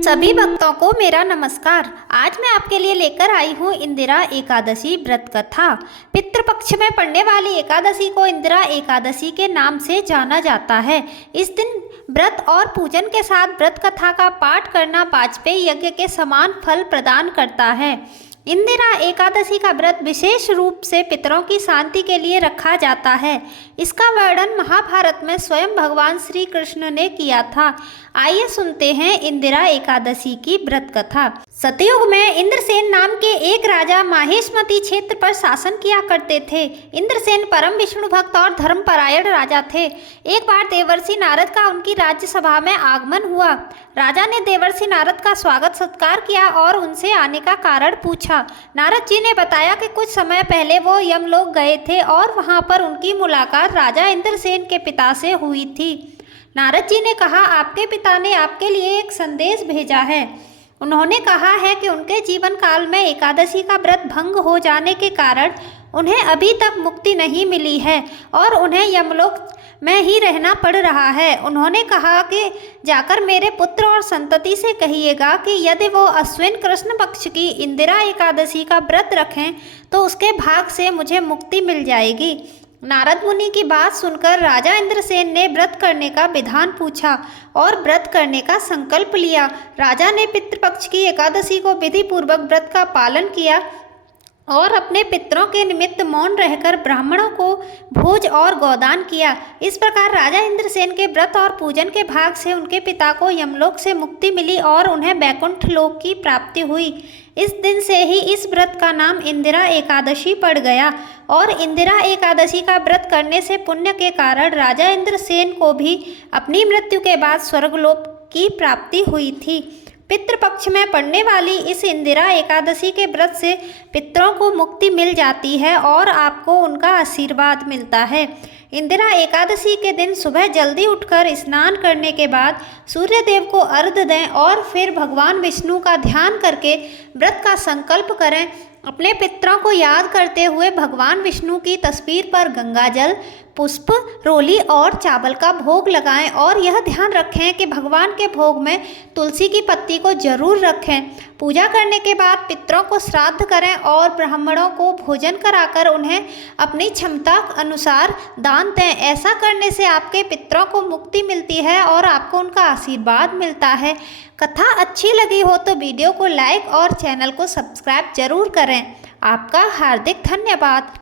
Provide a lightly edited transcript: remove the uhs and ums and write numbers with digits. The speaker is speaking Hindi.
सभी भक्तों को मेरा नमस्कार। आज मैं आपके लिए लेकर आई हूँ इंदिरा एकादशी व्रत कथा। पितृपक्ष में पड़ने वाली एकादशी को इंदिरा एकादशी के नाम से जाना जाता है। इस दिन व्रत और पूजन के साथ व्रत कथा का पाठ करना वाजपेयी यज्ञ के समान फल प्रदान करता है। इंदिरा एकादशी का व्रत विशेष रूप से पितरों की शांति के लिए रखा जाता है। इसका वर्णन महाभारत में स्वयं भगवान श्री कृष्ण ने किया था। आइए सुनते हैं इंदिरा एकादशी की व्रत कथा। सतयुग में इंद्रसेन नाम के एक राजा माहेशमती क्षेत्र पर शासन किया करते थे। इंद्रसेन परम विष्णु भक्त और धर्मपरायण राजा थे। एक बार देवर्षि नारद का उनकी राज्यसभा में आगमन हुआ। राजा ने देवर्षि नारद का स्वागत सत्कार किया और उनसे आने का कारण पूछा। नारद जी ने बताया कि कुछ समय पहले वो यमलोक गए थे और वहां पर उनकी मुलाकात राजा इंद्रसेन के पिता से हुई थी। नारद जी ने कहा, आपके पिता ने आपके लिए एक संदेश भेजा है। उन्होंने कहा है कि उनके जीवन काल में एकादशी का व्रत भंग हो जाने के कारण उन्हें अभी तक मुक्ति नहीं मिली है और उन्हें यमलोक में ही रहना पड़ रहा है। उन्होंने कहा कि जाकर मेरे पुत्र और संतति से कहिएगा कि यदि वो अश्विन कृष्ण पक्ष की इंदिरा एकादशी का व्रत रखें तो उसके भाग से मुझे मुक्ति मिल जाएगी। नारद मुनि की बात सुनकर राजा इंद्रसेन ने व्रत करने का विधान पूछा और व्रत करने का संकल्प लिया। राजा ने पितृपक्ष की एकादशी को विधि पूर्वक व्रत का पालन किया और अपने पितरों के निमित्त मौन रहकर ब्राह्मणों को भोज और गोदान किया। इस प्रकार राजा इंद्रसेन के व्रत और पूजन के भाग से उनके पिता को यमलोक से मुक्ति मिली और उन्हें बैकुंठ लोक की प्राप्ति हुई। इस दिन से ही इस व्रत का नाम इंदिरा एकादशी पड़ गया और इंदिरा एकादशी का व्रत करने से पुण्य के कारण राजा इंद्रसेन को भी अपनी मृत्यु के बाद स्वर्गलोक की प्राप्ति हुई थी। पितृपक्ष में पड़ने वाली इस इंदिरा एकादशी के व्रत से पितरों को मुक्ति मिल जाती है और आपको उनका आशीर्वाद मिलता है। इंदिरा एकादशी के दिन सुबह जल्दी उठकर स्नान करने के बाद सूर्य देव को अर्घ्य दें और फिर भगवान विष्णु का ध्यान करके व्रत का संकल्प करें। अपने पितरों को याद करते हुए भगवान विष्णु की तस्वीर पर गंगाजल, पुष्प, रोली और चावल का भोग लगाएं और यह ध्यान रखें कि भगवान के भोग में तुलसी की पत्ती को जरूर रखें। पूजा करने के बाद पितरों को श्राद्ध करें और ब्राह्मणों को भोजन कराकर उन्हें अपनी क्षमता अनुसार दान दें। ऐसा करने से आपके पितरों को मुक्ति मिलती है और आपको उनका आशीर्वाद मिलता है। कथा अच्छी लगी हो तो वीडियो को लाइक और चैनल को सब्सक्राइब जरूर करें। आपका हार्दिक धन्यवाद।